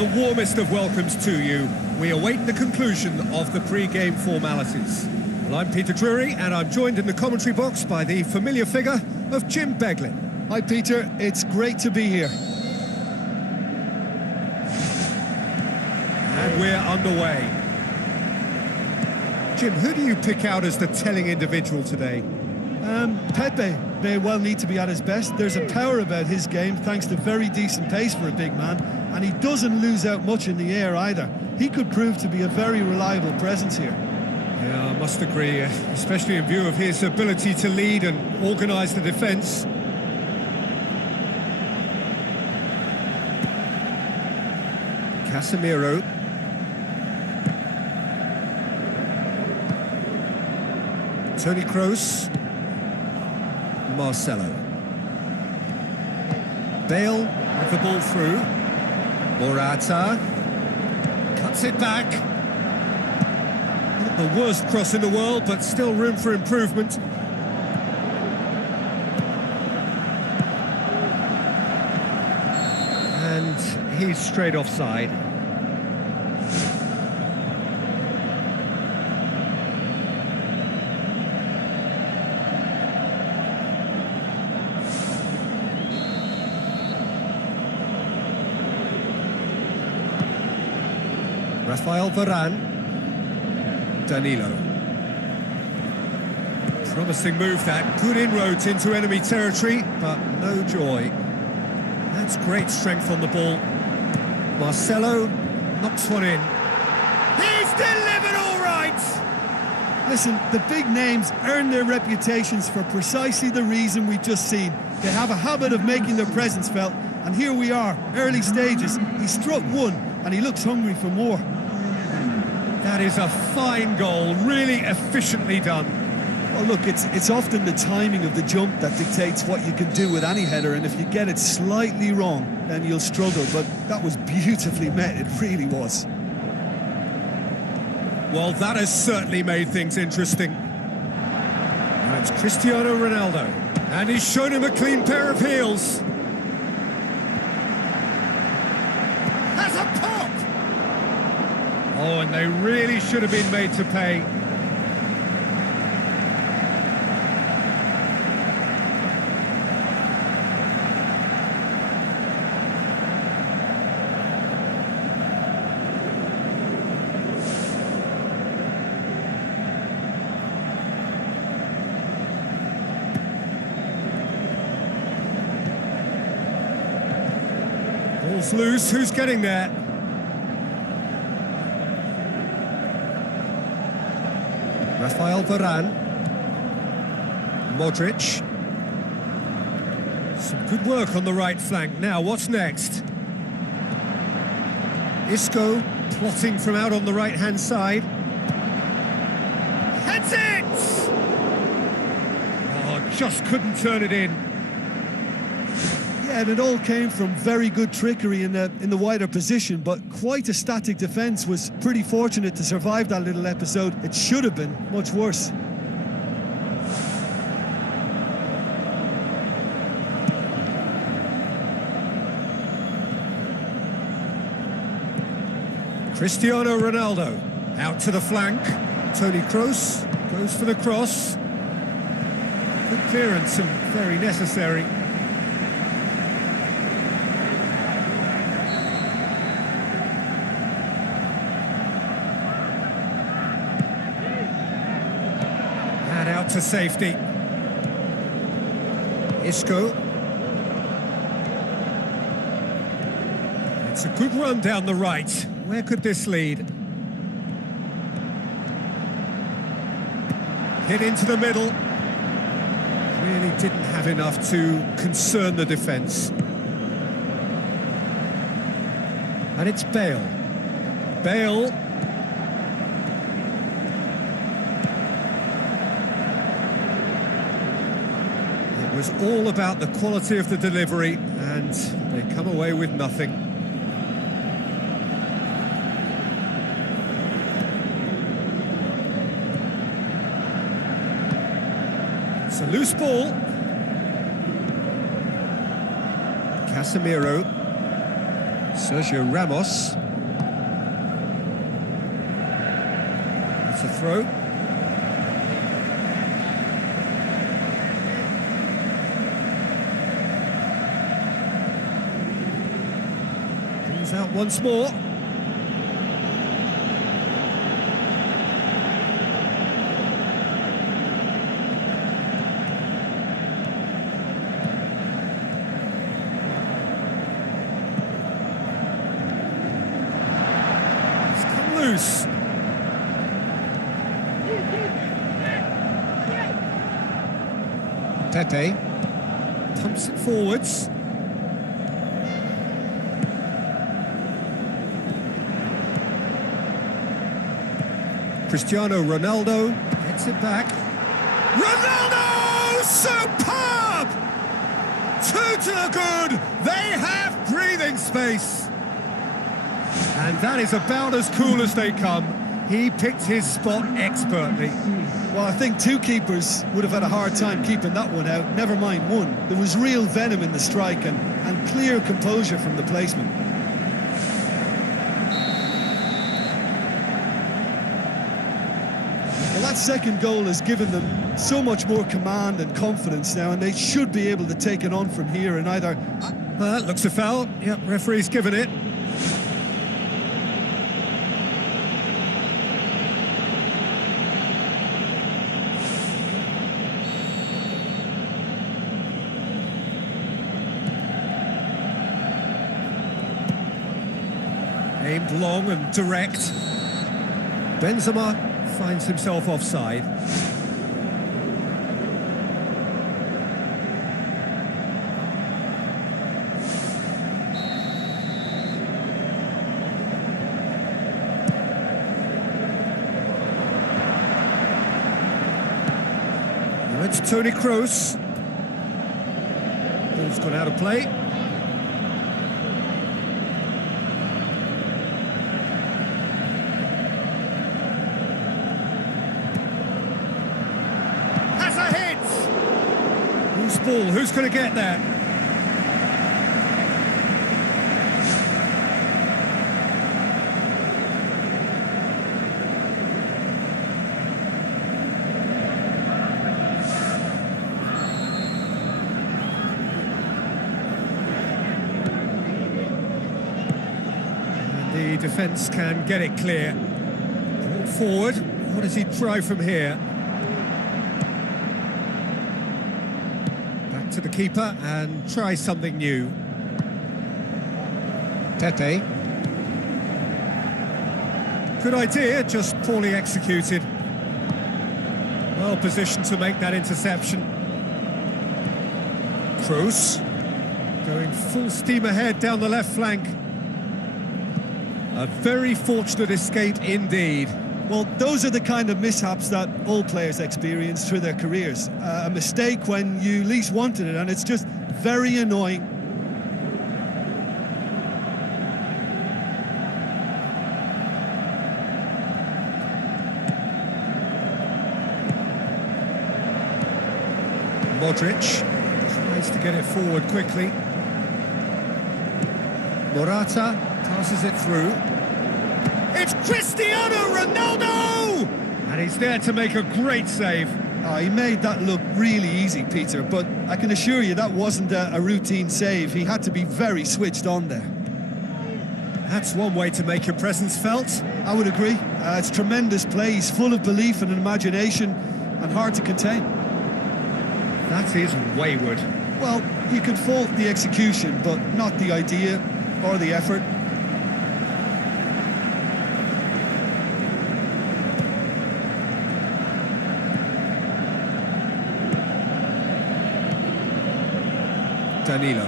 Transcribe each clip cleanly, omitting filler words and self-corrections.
the warmest of welcomes to you. We await the conclusion of the pre-game formalities. Well, I'm Peter Drury, and I'm joined in the commentary box by the familiar figure of Jim Beglin. Hi Peter, it's great to be here. And we're underway. Jim, who do you pick out as the telling individual today? Pepe may well need to be at his best. There's a power about his game thanks to very decent pace for a big man, and he doesn't lose out much in the air either. He could prove to be a very reliable presence here. Yeah, I must agree, especially in view of his ability to lead and organise the defence. Casemiro. Toni Kroos. Marcelo. Bale with the ball through. Morata cuts it back. Not the worst cross in the world, but still room for improvement. And he's straight offside. Rafael Varane. Danilo. Promising move that. Good inroads into enemy territory, but no joy. That's great strength on the ball. Marcelo knocks one in. He's delivered all right! Listen, the big names earn their reputations for precisely the reason we've just seen. They have a habit of making their presence felt, and here we are, early stages. He struck one, and he looks hungry for more. That is a fine goal, really efficiently done. Well, look, it's often the timing of the jump that dictates what you can do with any header, and if you get it slightly wrong, then you'll struggle, but that was beautifully met, it really was. Well, that has certainly made things interesting. Now it's Cristiano Ronaldo, and he's shown him a clean pair of heels. Has a pop! Oh, and they really should have been made to pay. Ball's loose, who's getting there? Rafael Varane. Modric. Some good work on the right flank. Now, what's next? Isco plotting from out on the right-hand side. Heads it! Oh, just couldn't turn it in. Yeah, and it all came from very good trickery in the wider position, but quite a static defence. Was pretty fortunate to survive that little episode. It should have been much worse. Cristiano Ronaldo out to the flank. Toni Kroos goes for the cross. Good clearance and very necessary. Out to safety. Isco. It's a good run down the right. Where could this lead? Hit into the middle. Really didn't have enough to concern the defence. And it's Bale. Bale. It was all about the quality of the delivery, and they come away with nothing. It's a loose ball. Casemiro. Sergio Ramos. That's a throw. Brings out once more. Loose. Pepe pumps it forwards. Cristiano Ronaldo gets it back. Ronaldo! Superb! Two to the good. They have breathing space. And that is about as cool as they come. He picked his spot expertly. Well, I think two keepers would have had a hard time keeping that one out, never mind one. There was real venom in the strike and clear composure from the placement. Well, that second goal has given them so much more command and confidence now, and they should be able to take it on from here and either... That looks a foul. Yep, referee's given it. Aimed long and direct. Benzema finds himself offside. Now it's Toni Kroos. Ball's gone out of play. Ball. Who's going to get that? And the defence can get it clear. Ball forward. What does he try from here? To the keeper and try something new. Pepe. Good idea, just poorly executed. Well positioned to make that interception. Kroos going full steam ahead down the left flank. A very fortunate escape indeed. Well, those are the kind of mishaps that all players experience through their careers. A mistake when you least wanted it, and it's just very annoying. Modric tries to get it forward quickly. Morata passes it through. It's Cristiano Ronaldo! And he's there to make a great save. Oh, he made that look really easy, Peter, but I can assure you that wasn't a routine save. He had to be very switched on there. That's one way to make your presence felt. I would agree. It's tremendous play. He's full of belief and imagination and hard to contain. That is wayward. Well, you can fault the execution, but not the idea or the effort. Danilo.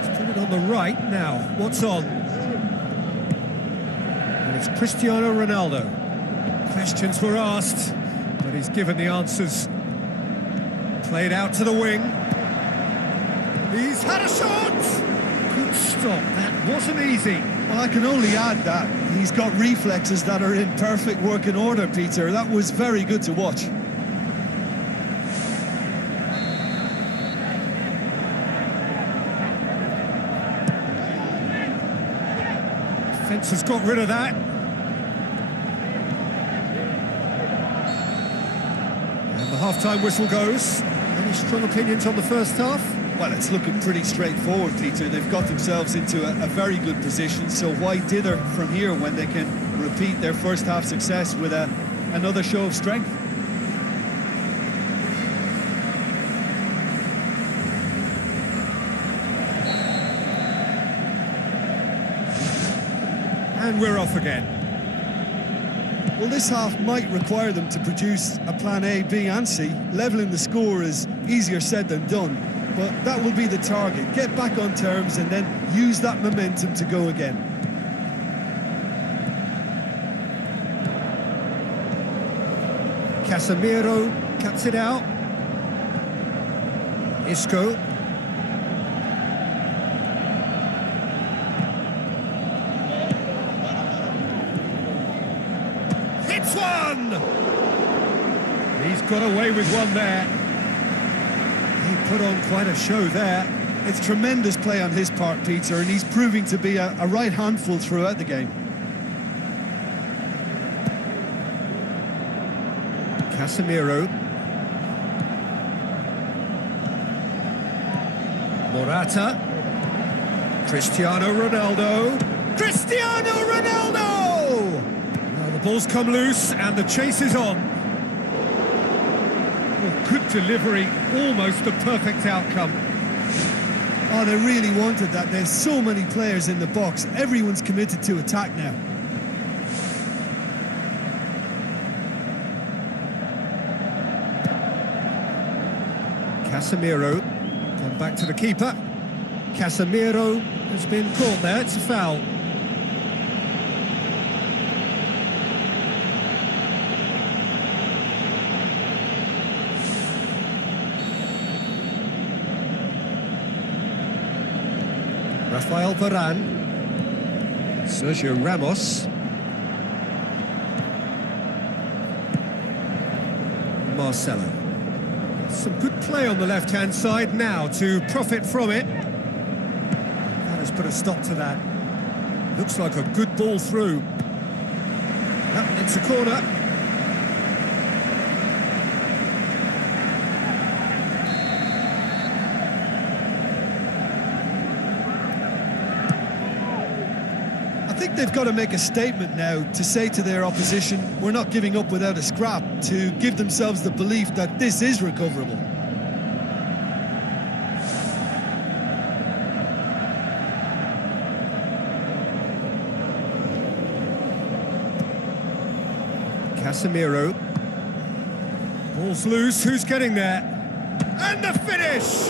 He's put it on the right now. What's on? And it's Cristiano Ronaldo. Questions were asked, but he's given the answers. Played out to the wing. He's had a shot! Good stop. That wasn't easy. Well, I can only add that he's got reflexes that are in perfect working order, Peter. That was very good to watch. Defence has got rid of that. And the half-time whistle goes. Any strong opinions on the first half? Well, it's looking pretty straightforward, Peter. They've got themselves into a very good position, so why dither from here when they can repeat their first half success with another show of strength? And we're off again. Well, this half might require them to produce a plan A, B and C. Levelling the score is easier said than done, but that will be the target. Get back on terms and then use that momentum to go again. Casemiro cuts it out. Isco. Hits one! He's got away with one there. He put on quite a show there. It's tremendous play on his part, Peter, and he's proving to be a right handful throughout the game. Casemiro. Morata. Cristiano Ronaldo. Cristiano Ronaldo! Now the ball's come loose and the chase is on. Oh, good delivery, almost the perfect outcome. Oh, they really wanted that. There's so many players in the box. Everyone's committed to attack now. Casemiro, gone back to the keeper. Casemiro has been caught there, it's a foul. Rafael Varane. Sergio Ramos. Marcelo. Some good play on the left-hand side now to profit from it. That has put a stop to that. Looks like a good ball through. Yep, it's a corner. I think they've got to make a statement now to say to their opposition, we're not giving up without a scrap, to give themselves the belief that this is recoverable. Casemiro. Ball's loose, who's getting there? And the finish!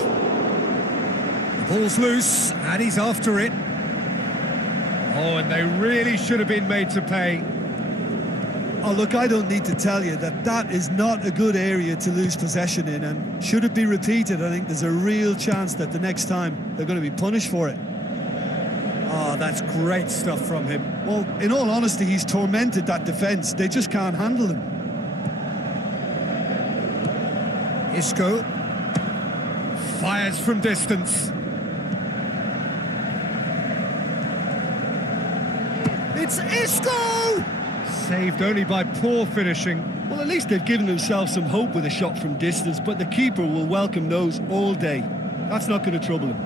The ball's loose, and he's after it. Oh, and they really should have been made to pay. Oh, look, I don't need to tell you that that is not a good area to lose possession in, and should it be repeated, I think there's a real chance that the next time they're going to be punished for it. Oh, that's great stuff from him. Well, in all honesty, he's tormented that defence. They just can't handle him. Isco fires from distance. It's Isco! Saved only by poor finishing. Well, at least they've given themselves some hope with a shot from distance, but the keeper will welcome those all day. That's not going to trouble him.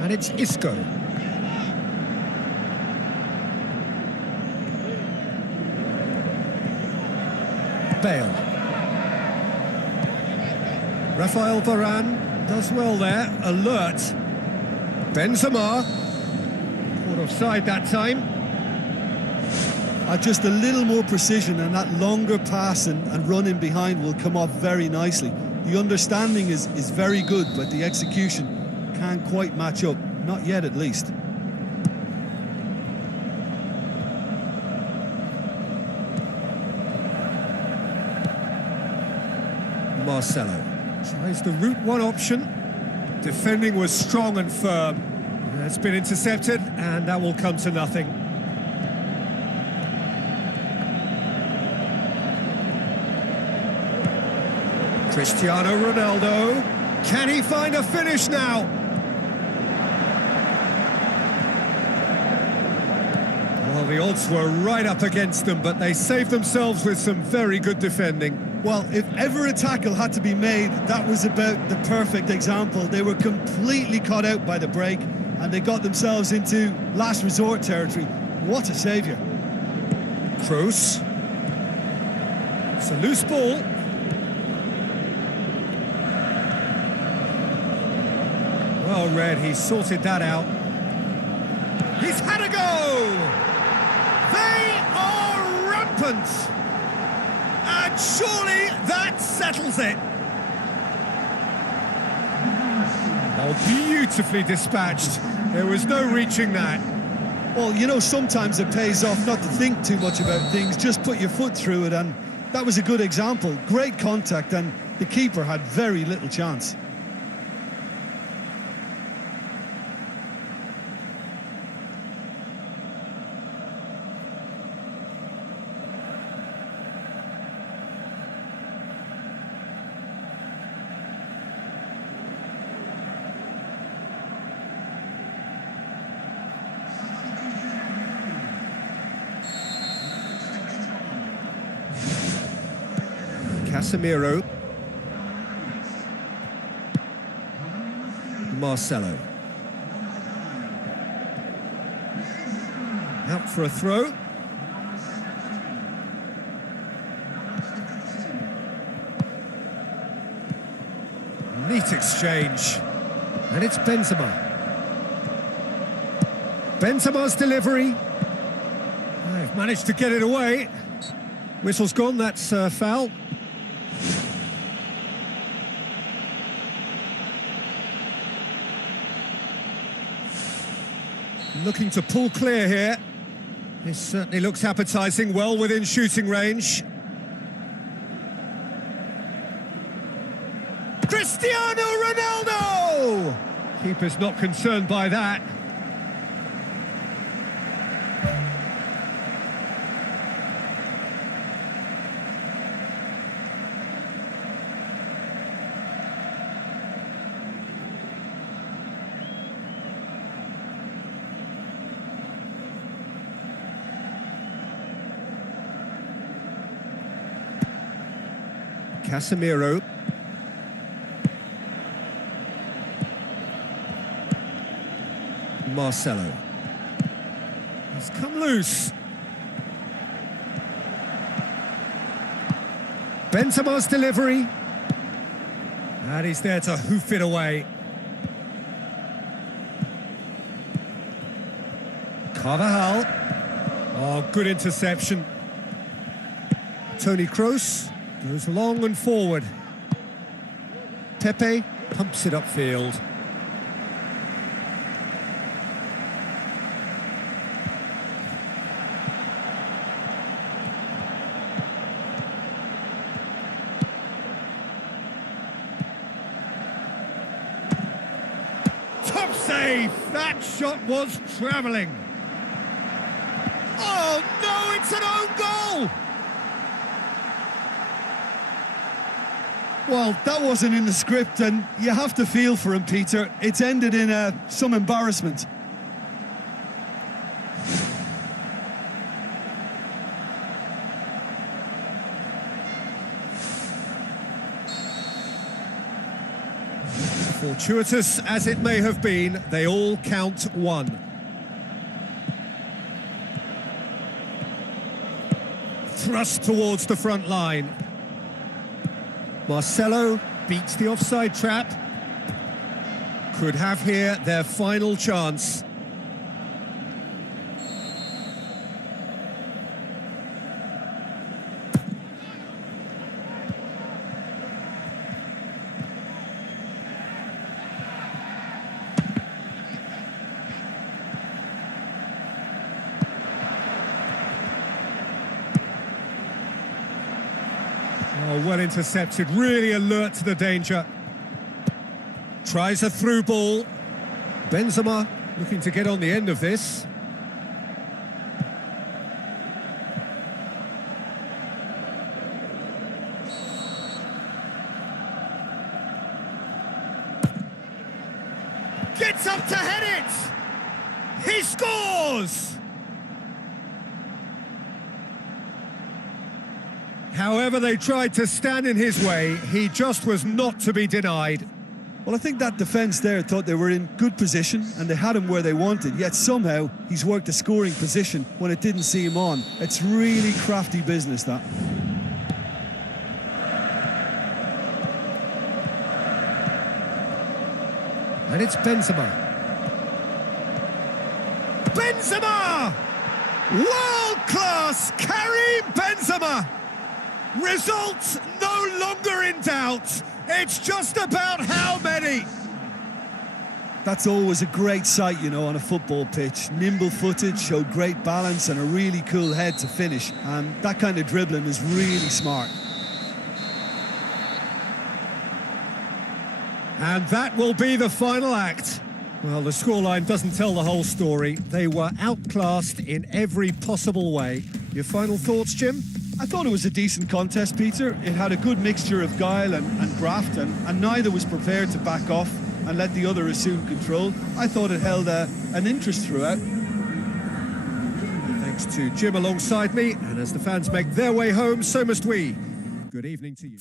And it's Isco. Bale. Rafael Varane does well there, alert. Benzema. Caught offside that time. Just a little more precision, and that longer pass and run in behind will come off very nicely. The understanding is very good, but the execution can't quite match up. Not yet, at least. Marcelo tries the route one option. Defending was strong and firm. It's been intercepted, and that will come to nothing. Cristiano Ronaldo. Can he find a finish now? Well, the odds were right up against them, but they saved themselves with some very good defending. Well, if ever a tackle had to be made, that was about the perfect example. They were completely caught out by the break, and they got themselves into last resort territory. What a saviour. Kroos. It's a loose ball. Well read, he sorted that out. He's had a go! They are rampant! And surely that settles it. Oh, beautifully dispatched. There was no reaching that. Well, you know, sometimes it pays off not to think too much about things, just put your foot through it, and that was a good example. Great contact, and the keeper had very little chance. Casemiro. Marcelo. Out for a throw. Neat exchange. And it's Benzema. Benzema's delivery. They've managed to get it away. Whistle's gone, that's foul. Looking to pull clear here. This certainly looks appetising, well within shooting range. Cristiano Ronaldo! Keeper's not concerned by that. Casemiro. Marcelo. He's come loose. Benzema's delivery. And he's there to hoof it away. Carvajal. Oh, good interception. Toni Kroos. Goes long and forward. Pepe pumps it upfield. Top save! That shot was travelling. Oh no, it's an own goal! Well, that wasn't in the script, and you have to feel for him, Peter. It's ended in some embarrassment. Fortuitous as it may have been, they all count one. Thrust towards the front line. Marcelo beats the offside trap. Could have here their final chance. Oh, well intercepted, really alert to the danger. Tries a through ball. Benzema looking to get on the end of this. Gets up to head it! He scores! However they tried to stand in his way, he just was not to be denied. Well, I think that defence there thought they were in good position and they had him where they wanted, yet somehow he's worked a scoring position when it didn't see him on. It's really crafty business, that. And it's Benzema. Benzema! World-class Karim Benzema! Results no longer in doubt. It's just about how many. That's always a great sight, you know, on a football pitch. Nimble-footed, showed great balance and a really cool head to finish. And that kind of dribbling is really smart. And that will be the final act. Well, the scoreline doesn't tell the whole story. They were outclassed in every possible way. Your final thoughts, Jim? I thought it was a decent contest, Peter. It had a good mixture of guile and graft, and neither was prepared to back off and let the other assume control. I thought it held an interest throughout. Thanks to Jim alongside me, and as the fans make their way home, so must we. Good evening to you.